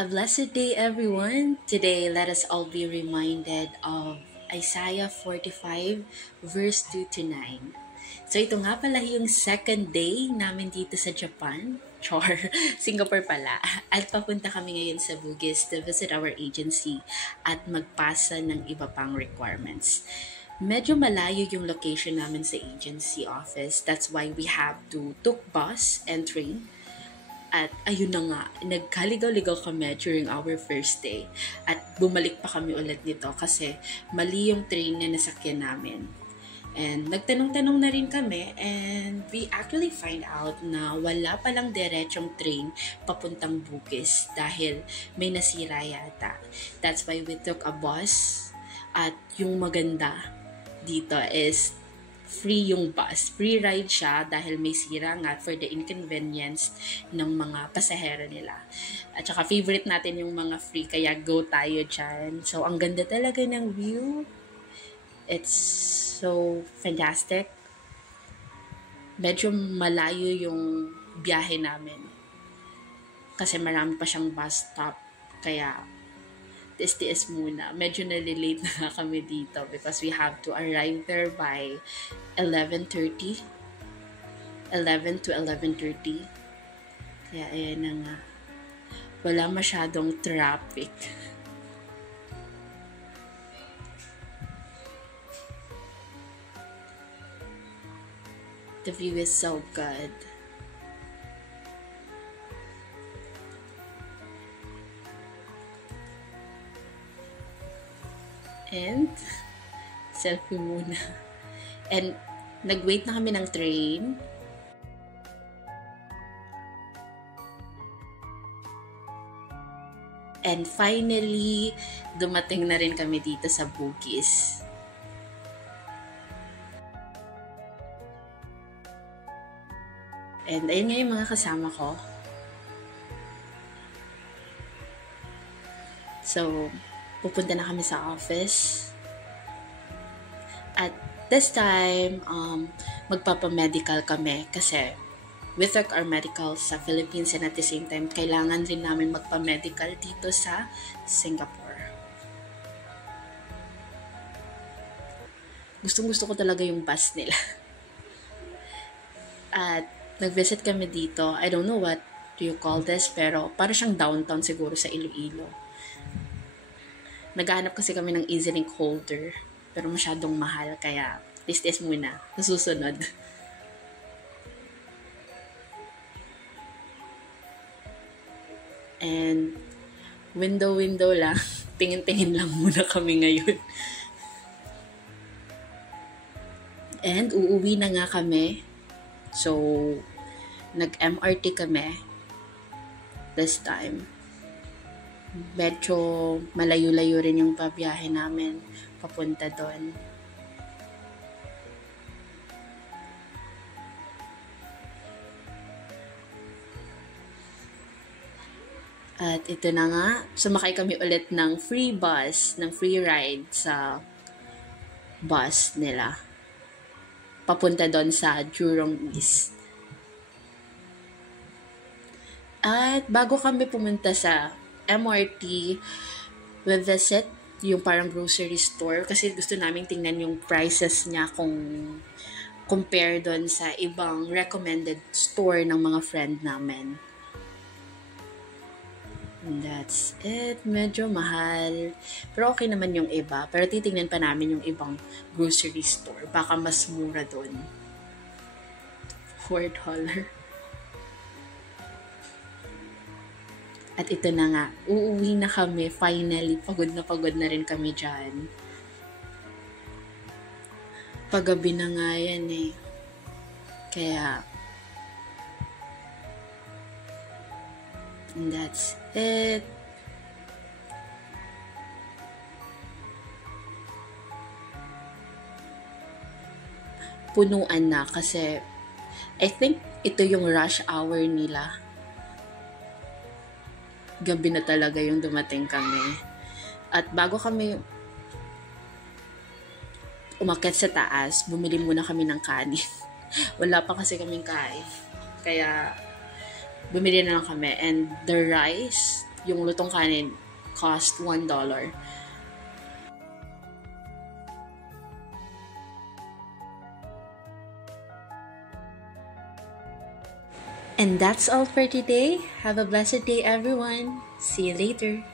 A blessed day, everyone. Today, let us all be reminded of Isaiah 45, verse 2 to 9. So, ito nga pala yung second day namin dito sa Japan. Chor, Singapore pala. At papunta kami ngayon sa Bugis to visit our agency at magpasa ng iba pang requirements. Medyo malayo yung location namin sa agency office. That's why we have to took bus and train. At ayun na nga, nagkaligaw-ligaw kami during our first day. At bumalik pa kami ulit nito kasi mali yung train na nasakyan namin. And nagtanong-tanong na rin kami and we actually find out na wala palang diretsong train papuntang Bugis dahil may nasira yata. That's why we took a bus at yung maganda dito is free yung bus. Free ride siya dahil may sira nga for the inconvenience ng mga pasahero nila. At saka favorite natin yung mga free kaya go tayo dyan. So ang ganda talaga ng view. It's so fantastic. Medyo malayo yung biyahe namin. Kasi marami pa siyang bus stop. Kaya tiis muna. Medyo nalilate na kami dito because we have to arrive there by 11:30. 11 to 11:30. Kaya ayan na nga. Wala masyadong traffic. The view is so good. And selfie muna. And nag-wait na kami ng train. And finally, dumating na rin kami dito sa Bugis. And ayun nga yung mga kasama ko. So, pupunta na kami sa office. At this time, magpapamedical kami kasi we took our medical sa Philippines and at the same time, kailangan rin namin magpamedical dito sa Singapore. Gustong-gusto ko talaga yung bus nila. At nag-visit kami dito. I don't know what do you call this, pero para siyang downtown siguro sa Iloilo. Naghahanap kasi kami ng EasyLink holder. Pero masyadong mahal. Kaya, tis muna. Nasusunod. And, window lang. Tingin-tingin lang muna kami ngayon. And, uuwi na nga kami. So, nag-MRT kami. This time. Medyo malayo-layo rin yung pabiyahe namin papunta doon. At ito na nga, sumakay kami ulit ng free bus, ng free ride sa bus nila. Papunta doon sa Jurong East. At bago kami pumunta sa MRT, we visit yung parang grocery store kasi gusto namin tingnan yung prices niya kung compare doon sa ibang recommended store ng mga friend namin. And that's it. Medyo mahal. Pero okay naman yung iba. Pero titingnan pa namin yung ibang grocery store. Baka mas mura doon. $4. At ito na nga, uuwi na kami. Finally, pagod na rin kami dyan. Paggabi na nga yan eh. Kaya, and that's it. Punuan na kasi I think ito yung rush hour nila. Gabi na talaga yung dumating kami. At bago kami umakyat sa taas, bumili muna kami ng kanin. Wala pa kasi kaming kain. Kaya, bumili na lang kami. And the rice, yung lutong kanin cost $1. And that's all for today. Have a blessed day, everyone. See you later.